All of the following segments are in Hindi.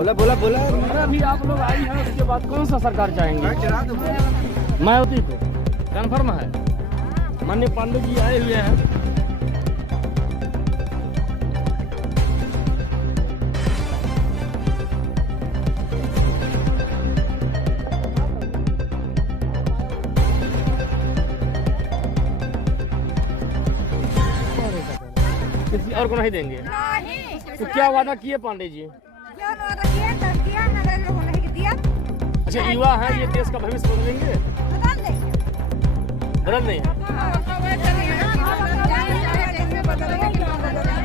बोला बोला बोला। अरे अभी आप लोग आई हैं, उसके बाद कौन सा सरकार चाहेंगे? मायावती को कन्फर्म है। माननीय पांडे जी आए हुए हैं। किसी और को नहीं देंगे? तो क्या वादा किए पांडे जी? अच्छा, युवा है, ये देश का भविष्य बदलेंगे, बदल देंगे।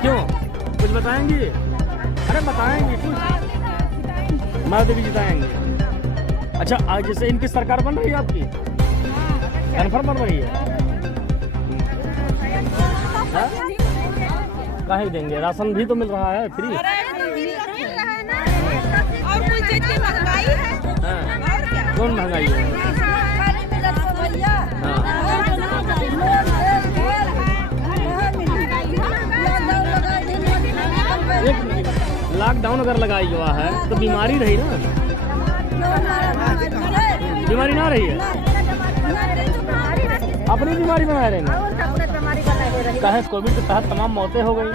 क्यों, कुछ बताएंगे? अरे बताएंगे कुछ, मायावती भी जिताएंगे। अच्छा, आज जैसे इनकी सरकार बन रही है, आपकी कन्फर्म बन रही है? काहे देंगे? राशन भी तो मिल रहा है फ्री। और कुछ इतनी महंगाई है। हाँ। कौन महंगाई है? लॉकडाउन अगर लगाई हुआ है तो बीमारी रही ना, बीमारी ना रही है, अपनी बीमारी बना रहे ना। कहे कोविड के तहत तमाम मौतें हो गई।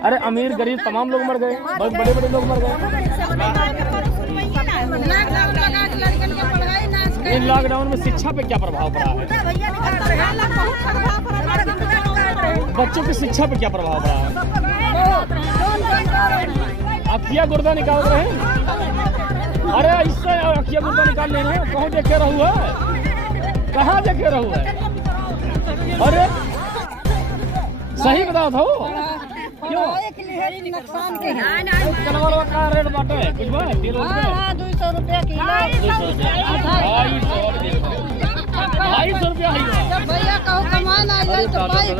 अरे अमीर गरीब तमाम लोग मर गए, बहुत बड़े बड़े लोग मर गए। इन लॉकडाउन में शिक्षा पे क्या प्रभाव पड़ा है? बच्चों की शिक्षा पे क्या प्रभाव पड़ा है? अखिया गुर्दा निकाल रहे हैं। अरे इससे अखिया गुर्दा निकाल ले रहे हैं। कहाँ देखे रहू है? कहाँ देखे रहू है? अरे सही बताओ था वो क्यों? कलवा का रेट बाटे कुछ भाई 200 रुपया किलो, 250 रुपया भैया कहो कमाना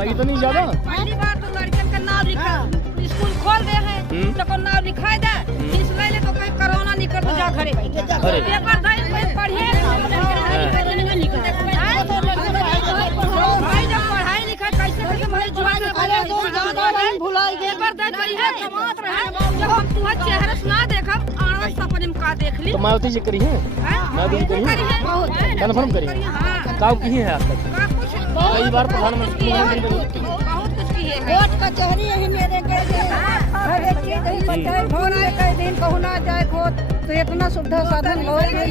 इतनी ज्यादा। पहली बार तो लड़कन का नाम लिखा, स्कूल खोल दे हैं तो नाम लिखाई दे, फीस ले ले तो कोई कोरोना निकल तो जा घरे पेपर दे पढ़िए। भाई जब पढ़ाई लिखाई कैसे करके मेरे जुबान में भुला गए पेपर दे पढ़िए कमात रहे। जब हम तुम्हारा चेहरा सुना देखब आना सपने में का देख ली। तो मायावती जी करी है, मायावती जी करी है, कन्फर्म करी है। काउ की है आज तक? कई बार प्रधानमंत्री बहुत कुछ की है। वोट कचहरी यही मेरे के हर एक चीज पंचायत भवन में कई दिन कहूँ ना जाए वोट तो इतना सुविधा साधन हो गई।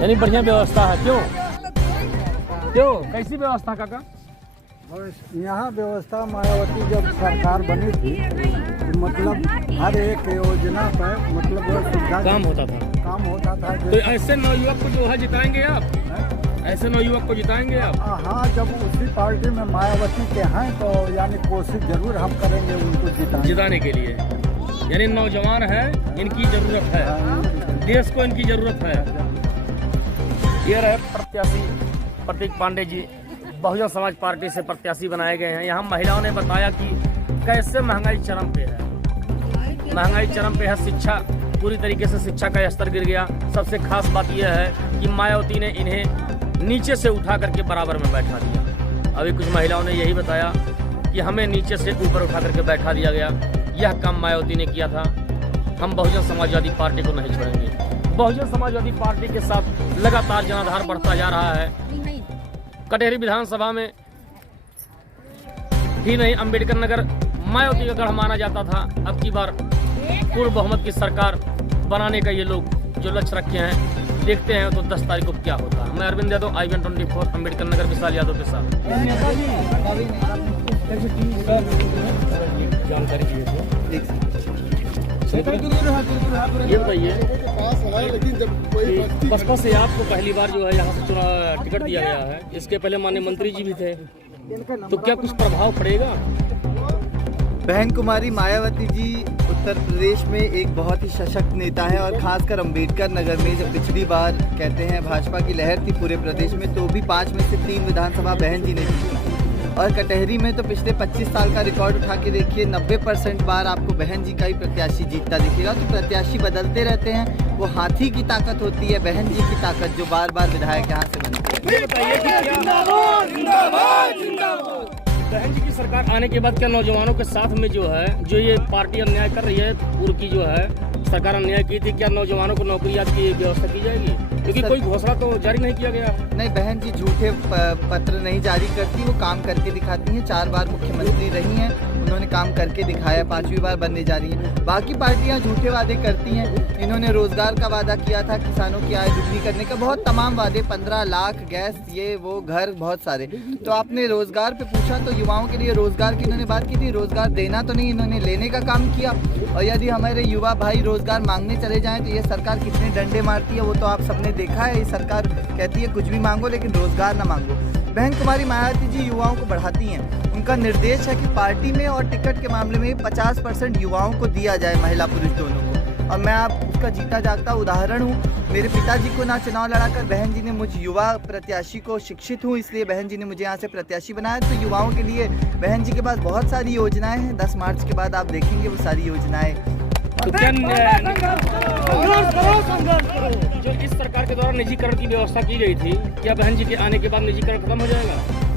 यानी बढ़िया व्यवस्था है। क्यों क्यों कैसी व्यवस्था काका? यहाँ व्यवस्था मायावती जब सरकार बनी थी तो मतलब हर एक योजना पर मतलब सुविधा काम होता था। तो ऐसे नवयुवक को जो है जिताएंगे आप? ऐसे नवयुवक को जिताएंगे आप? हाँ, जब उसी पार्टी में मायावती के हैं तो यानी कोशिश जरूर हम करेंगे उनको जिताने के लिए। यानी नौजवान है, इनकी जरूरत है, देश को इनकी जरूरत है। ये रहे प्रत्याशी प्रतीक पांडे जी, बहुजन समाज पार्टी से प्रत्याशी बनाए गए हैं। यहाँ महिलाओं ने बताया कि कैसे महंगाई चरम पे है। महंगाई चरम पे है, शिक्षा पूरी तरीके से शिक्षा का स्तर गिर गया। सबसे खास बात यह है कि मायावती ने इन्हें नीचे से उठा करके बराबर में बैठा दिया। अभी कुछ महिलाओं ने यही बताया कि हमें नीचे से ऊपर उठा करके बैठा दिया गया। यह काम मायावती ने किया था। हम बहुजन समाजवादी पार्टी को नहीं छोड़ेंगे। बहुजन समाजवादी पार्टी के साथ लगातार जनाधार बढ़ता जा रहा है। कटेहरी विधानसभा में ही नहीं, अंबेडकर नगर मायावती का गढ़ माना जाता था। अब की बार पूर्ण बहुमत की सरकार बनाने का ये लोग जो लक्ष्य रखे हैं, देखते हैं तो 10 तारीख को क्या होता है। मैं अरविंद यादव, IVN 24, अंबेडकर नगर, विशाल यादव के साथ। जानकारी ये बताइए, बसपा से आपको पहली बार जो है यहाँ से चुनाव टिकट दिया गया है। इसके पहले माननीय मंत्री जी भी थे, तो क्या कुछ प्रभाव पड़ेगा? बहन कुमारी मायावती जी उत्तर प्रदेश में एक बहुत ही सशक्त नेता है और खासकर अंबेडकर नगर में जब पिछली बार कहते हैं भाजपा की लहर थी पूरे प्रदेश में, तो भी 5 में से 3 विधानसभा बहन जी ने जीती। और कटहरी में तो पिछले 25 साल का रिकॉर्ड उठा के देखिए, 90% बार आपको बहन जी का ही प्रत्याशी जीतता दिखेगा। तो प्रत्याशी बदलते रहते हैं, वो हाथी की ताकत होती है, बहन जी की ताकत जो बार बार विधायक यहाँ से बनती है। बहन जी की सरकार आने के बाद क्या नौजवानों के साथ में जो है जो ये पार्टी अन्याय कर रही है, पूर्व की जो है सरकार अन्याय की थी, क्या नौजवानों को नौकरियात की व्यवस्था की जाएगी? क्योंकि कोई घोषणा तो जारी नहीं किया गया। नहीं, बहन जी झूठे पत्र नहीं जारी करती, वो काम करके दिखाती हैं। 4 बार मुख्यमंत्री रही हैं, उन्होंने काम करके दिखाया, 5वीं बार बनने जा रही हैं। बाकी पार्टियां झूठे वादे करती हैं। इन्होंने रोजगार का वादा किया था, किसानों की आय दुगनी करने का, बहुत तमाम वादे, 15 लाख गैस, ये वो घर, बहुत सारे। तो आपने रोजगार पे पूछा तो युवाओं के लिए रोजगार की इन्होंने बात की थी। रोजगार देना तो नहीं, इन्होंने लेने का काम किया। और यदि हमारे युवा भाई रोजगार मांगने चले जाएं तो ये सरकार कितने डंडे मारती है वो तो आप सबने देखा है। ये सरकार कहती है कुछ भी मांगो लेकिन रोजगार ना मांगो। बहन कुमारी मायावती जी युवाओं को बढ़ाती हैं। उनका निर्देश है कि पार्टी में और टिकट के मामले में 50% युवाओं को दिया जाए, महिला पुरुष दोनों को। और मैं आप उसका जीता जागता उदाहरण हूँ। मेरे पिताजी को ना चुनाव लड़ाकर बहन जी ने मुझ युवा प्रत्याशी को, शिक्षित हूँ इसलिए बहन जी ने मुझे यहाँ से प्रत्याशी बनाया। तो युवाओं के लिए बहन जी के पास बहुत सारी योजनाएं हैं। 10 मार्च के बाद आप देखेंगे वो सारी योजनाएं। तो क्या जो इस सरकार के द्वारा निजीकरण की व्यवस्था की गई थी, क्या बहन जी के आने के बाद निजीकरण खत्म हो जाएगा?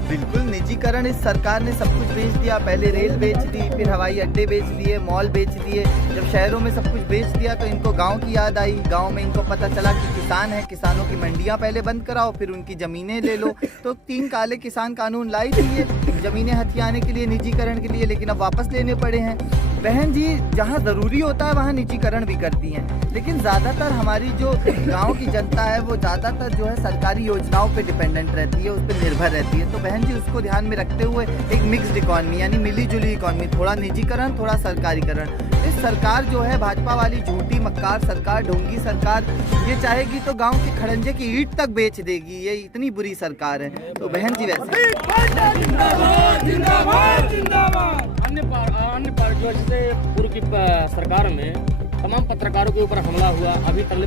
बिल्कुल, निजीकरण इस सरकार ने सब कुछ बेच दिया। पहले रेल बेच दी, फिर हवाई अड्डे बेच दिए, मॉल बेच दिए। जब शहरों में सब कुछ बेच दिया तो इनको गांव की याद आई। गांव में इनको पता चला कि किसान है, किसानों की मंडियां पहले बंद कराओ, फिर उनकी ज़मीनें ले लो। तो 3 काले किसान कानून लाई थी ये ज़मीनें हथियाने के लिए, निजीकरण के लिए, लेकिन अब वापस लेने पड़े हैं। बहन जी जहाँ ज़रूरी होता है वहाँ निजीकरण भी करती हैं, लेकिन ज़्यादातर हमारी जो गांव की जनता है वो ज़्यादातर जो है सरकारी योजनाओं पे डिपेंडेंट रहती है, उस पर निर्भर रहती है। तो बहन जी उसको ध्यान में रखते हुए एक मिक्स्ड इकॉनमी यानी मिली जुली इकॉनमी, थोड़ा निजीकरण थोड़ा सरकारीकरण। इस सरकार जो है भाजपा वाली झूठी मक्कार सरकार, ढोंगी सरकार, ये चाहेगी तो गाँव के खड़ंजे की ईंट तक बेच देगी। ये इतनी बुरी सरकार है। तो बहन जी वैसे अन्य पार्टियों से पूर्व की सरकार में तमाम पत्रकारों के ऊपर हमला हुआ। अभी तक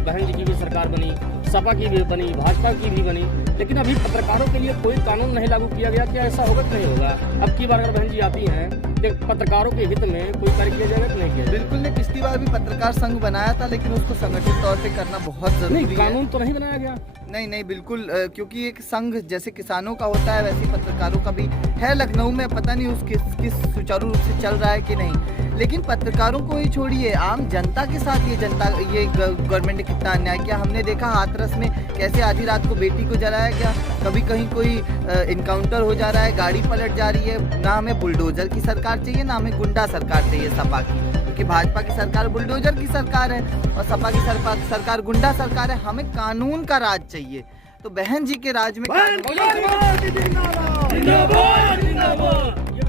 बहन जी की भी सरकार बनी, सपा की भी बनी, भाजपा की भी बनी, लेकिन अभी पत्रकारों के लिए कोई कानून नहीं लागू किया गया। क्या ऐसा होगा कि नहीं होगा? अब की बार अगर बहन जी आती हैं तो पत्रकारों के हित में कोई कार्य किया जाएगा कि नहीं किया? बिल्कुल नहीं, पिछली बार भी पत्रकार संघ बनाया था, लेकिन उसको संगठित तौर पे करना बहुत जरूरी है। कानून तो नहीं बनाया गया? नहीं बिल्कुल, क्योंकि एक संघ जैसे किसानों का होता है वैसे पत्रकारों का भी है। लखनऊ में पता नहीं उस किस सुचारू रूप से चल रहा है कि नहीं, लेकिन पत्रकारों को ही छोड़िए, आम जनता के साथ ये गवर्नमेंट ने कितना अन्याय किया। हमने देखा हाथरस में कैसे आधी रात को बेटी को जलाया गया, कभी कहीं कोई इनकाउंटर हो जा रहा है, गाड़ी पलट जा रही है। ना हमें बुलडोजर की सरकार चाहिए, ना हमें गुंडा सरकार चाहिए सपा की, क्योंकि भाजपा की सरकार बुलडोजर की सरकार है और सपा की सरकार गुंडा सरकार है। हमें कानून का राज चाहिए। तो बहन जी के राज में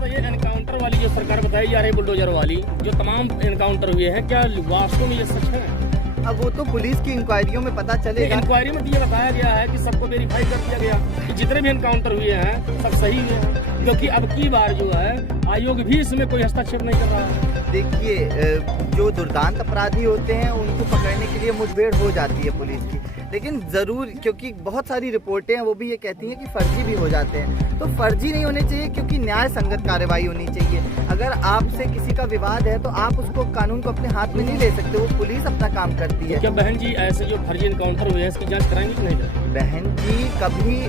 ये एनकाउंटर वाली जो सरकार बताई जा रही है, बुलडोजर वाली, जो तमाम एनकाउंटर हुए हैं, क्या वास्तव में ये सच है? अब वो तो पुलिस की इंक्वायरियों में पता चलेगा। इंक्वायरी में तो ये बताया गया है कि सबको वेरीफाई कर दिया गया कि जितने भी एनकाउंटर हुए हैं सब सही हुए हैं, क्योंकि अब की बार जो है आयोग भी इसमें कोई हस्तक्षेप नहीं कर रहा है। देखिए, जो दुर्दांत अपराधी होते हैं उनको पकड़ने के लिए मुठभेड़ हो जाती है पुलिस की, लेकिन ज़रूर, क्योंकि बहुत सारी रिपोर्टें हैं वो भी ये कहती हैं कि फर्जी भी हो जाते हैं। तो फर्जी नहीं होने चाहिए, क्योंकि न्याय संगत कार्रवाई होनी चाहिए। अगर आपसे किसी का विवाद है तो आप उसको कानून को अपने हाथ में नहीं ले सकते, वो पुलिस अपना काम करती है। क्या बहन जी ऐसे जो फर्जी एनकाउंटर हुए हैं इसकी जांच कराएंगे कि नहीं कराएंगे?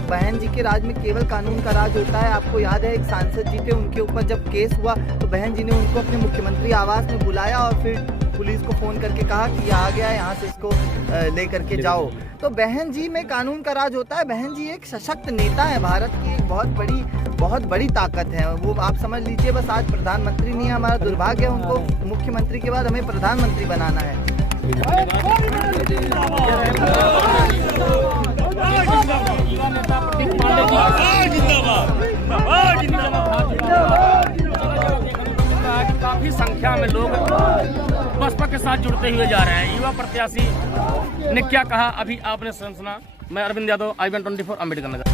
बहन जी के राज में केवल कानून का राज होता है। आपको याद है एक सांसद जी थे, उनके ऊपर जब केस हुआ तो बहन जी ने उनको अपने मुख्यमंत्री आवास में बुलाया और फिर पुलिस को फोन करके कहा कि आ गया है, यहाँ से इसको ले करके जाओ। तो बहन जी में कानून का राज होता है। बहन जी एक सशक्त नेता है, भारत की एक बहुत बड़ी ताकत है वो, आप समझ लीजिए। बस आज प्रधानमंत्री नहीं है, हमारा दुर्भाग्य है, उनको मुख्यमंत्री के बाद हमें प्रधानमंत्री बनाना है। काफी संख्या में लोग बसपा के साथ जुड़ते हुए जा रहे हैं। युवा प्रत्याशी ने क्या कहा अभी आपने सुना। मैं अरविंद यादव, IBN24, अम्बेडकर नगर।